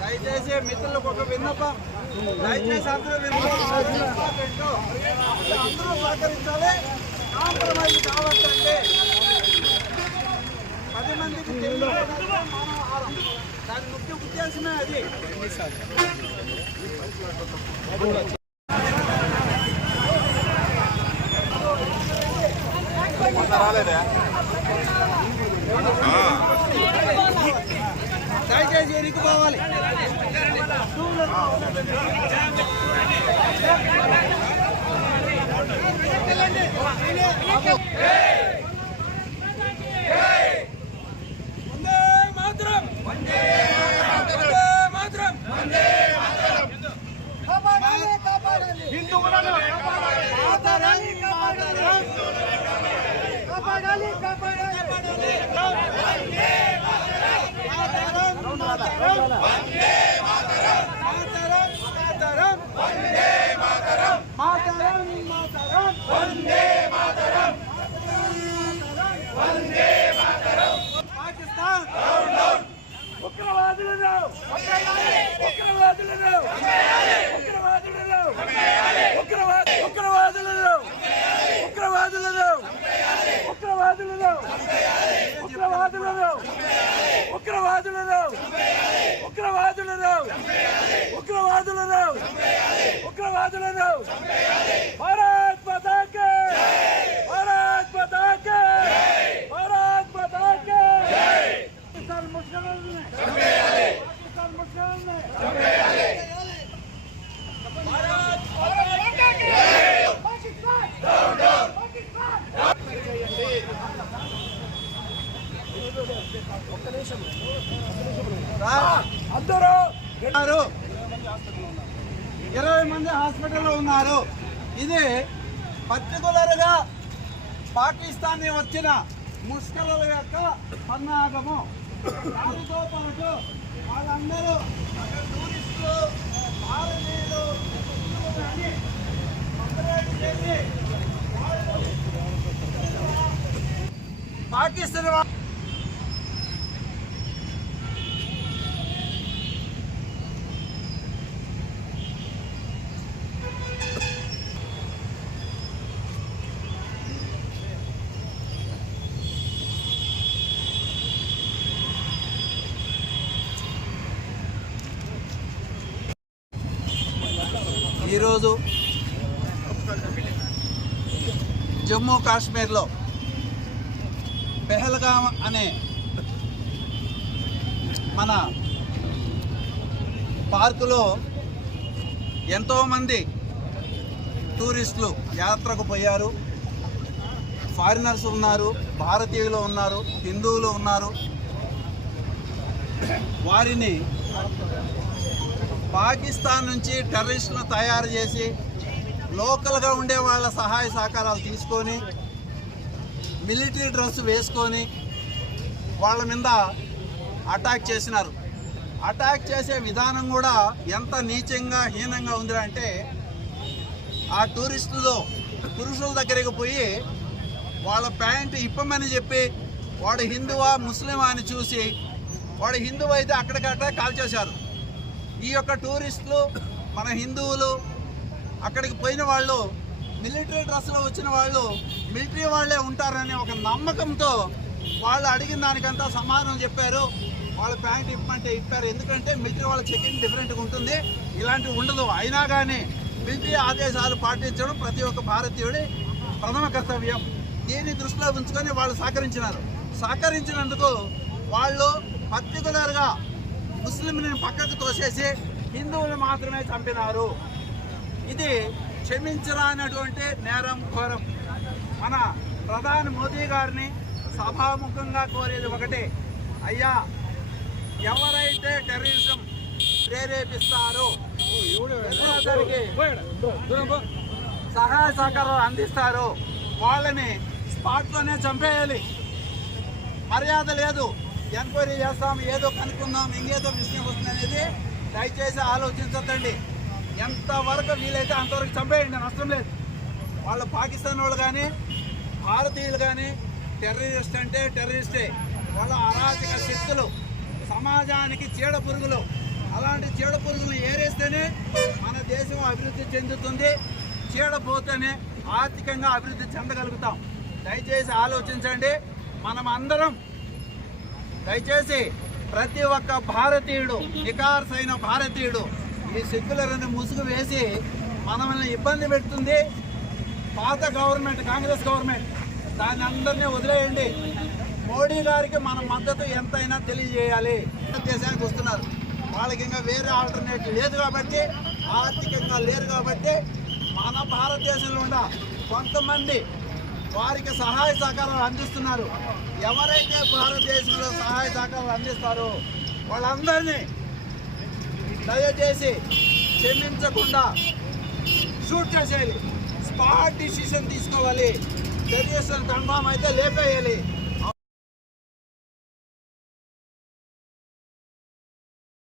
దయచేసి మిత్రులకు ఒక విన్నపం, దయచేసి అందరూ అందరూ సహకరించాలి. కాంప్రమైజ్ కావచ్చండి. 10 మందికి మానవాహారం, దాని ముఖ్య ఉద్దేశమే అది. రాలేదా? దయచేసి ఎన్నికపోవాలి. హిందువులను కాపాడాలి, కాపాడాలి, కాపాడాలి. పాకిస్తాన్ ఉగ్రవాదులను ఉగ్రవాదులను ఉగ్రవాదులను ఉగ్రవాదులను ఉగ్రవాదులను ఉగ్రవాదులను ఉగ్రవాదులను ఉగ్రవాదులను ఉగ్రవాదులను ఉగ్రవాదులను ఉగ్రవాదులను భారత్ మాతా కి భారత్ మాతా కి భారత్ మాతా కి పాకిస్తాన్ ముస్లింలను చంపేయాలి, పాకిస్తాన్ ముస్లింలను చంపేయాలి. భారత్ మాతా కి పాకిస్తాన్ డౌన్ డౌన్ పాకిస్తాన్. అందరూ 20 మంది హాస్పిటల్లో ఉన్నారు. ఇది పర్టికులర్గా పాకిస్తాన్ వచ్చిన ముష్కరుల యొక్క పన్నాగము. దానితో పాటు వాళ్ళందరూ అక్కడ టూరిస్టులు, భారతీయులు అని కంప్లైంట్ చేసి పాకిస్తాన్ ఈరోజు జమ్మూ కాశ్మీర్లో పెహల్గామ్ అనే మన పార్కులో ఎంతోమంది టూరిస్టులు యాత్రకు పోయారు. ఫారినర్స్ ఉన్నారు, భారతీయులు ఉన్నారు, హిందువులు ఉన్నారు. వారిని పాకిస్తాన్ నుంచి టెర్రరిస్టులను తయారు చేసి లోకల్గా ఉండే వాళ్ళ సహాయ సహకారాలు తీసుకొని మిలిటరీ డ్రెస్ వేసుకొని వాళ్ళ మీద అటాక్ చేసినారు. అటాక్ చేసే విధానం కూడా ఎంత నీచంగా హీనంగా ఉంది అంటే ఆ టూరిస్టులు పురుషుల దగ్గరికి పోయి వాళ్ళ ప్యాంటు ఇప్పమని చెప్పి వాడు హిందువా ముస్లిమా అని చూసి వాడు హిందువు అయితే అక్కడికక్కడ కాల్చేశారు. ఈ యొక్క టూరిస్టులు మన హిందువులు అక్కడికి పోయిన వాళ్ళు మిలిటరీ డ్రెస్లో వచ్చిన వాళ్ళు మిలిటరీ వాళ్ళే ఉంటారనే ఒక నమ్మకంతో వాళ్ళు అడిగిన దానికంతా సమాధానం చెప్పారు. వాళ్ళ ప్యాంట్ ఇప్పమంటే ఇప్పారు. ఎందుకంటే మిలిటరీ వాళ్ళ చెకింగ్ డిఫరెంట్గా ఉంటుంది, ఇలాంటివి ఉండదు. అయినా కానీ మిలిటరీ ఆదేశాలు పాటించడం ప్రతి ఒక్క భారతీయుడి ప్రథమ కర్తవ్యం. దీన్ని దృష్టిలో ఉంచుకొని వాళ్ళు సహకరించినందుకు వాళ్ళు పర్టికులర్గా ముస్లింని పక్కకు తోసేసి హిందువులు మాత్రమే చంపినారు. ఇది క్షమించరానటువంటి నేరం, ఘోరం. మన ప్రధాని మోదీ గారిని సభాముఖంగా కోరేది ఒకటే, అయ్యా ఎవరైతే టెర్రరిజం ప్రేరేపిస్తారో సహాయ సహకారాలు అందిస్తారో వాళ్ళని స్పాట్లోనే చంపేయాలి. మర్యాద లేదు, ఎంక్వైరీ చేస్తాం, ఏదో కనుక్కుందాం, ఇంకేదో విషయం వస్తుంది అనేది దయచేసి ఆలోచించద్దండి. ఎంతవరకు వీలైతే అంతవరకు చంపేయండి, నష్టం లేదు. వాళ్ళు పాకిస్తాన్ వాళ్ళు కానీ భారతీయులు కానీ టెర్రరిస్ట్ అంటే టెర్రరిస్టే. వాళ్ళ అరాచక శక్తులు, సమాజానికి చీడ పురుగులు. అలాంటి చీడ పురుగులను ఏరేస్తేనే మన దేశం అభివృద్ధి చెందుతుంది, చీడపోతేనే ఆర్థికంగా అభివృద్ధి చెందగలుగుతాం. దయచేసి ఆలోచించండి. మనం అందరం దయచేసి ప్రతి ఒక్క భారతీయుడు, నికార్సైన భారతీయుడు ఈ సెక్యులర్ అనే ముసుగు వేసి మనల్ని ఇబ్బంది పెడుతుంది పాత గవర్నమెంట్, కాంగ్రెస్ గవర్నమెంట్. దాన్ని అందరినీ వదిలేయండి. మోడీ గారికి మన మద్దతు ఎంతైనా తెలియజేయాలి. దేశానికి వస్తున్నారు, వాళ్ళకి ఇంకా వేరే ఆల్టర్నేటివ్ లేదు కాబట్టి, ఆర్థికంగా లేరు కాబట్టి మన భారతదేశంలో ఉన్న కొంతమంది వారికి సహాయ సహకారాలు అందిస్తున్నారు. ఎవరైతే భారతదేశంలో సహాయ సహకారాలు అందిస్తారో వాళ్ళందరినీ దయచేసి క్షమించకుండా షూట్ చేసేయాలి, స్పాట్ డిసిషన్ తీసుకోవాలి, టెర్రరిస్టులను కన్ఫామ్ అయితే లేపేయాలి.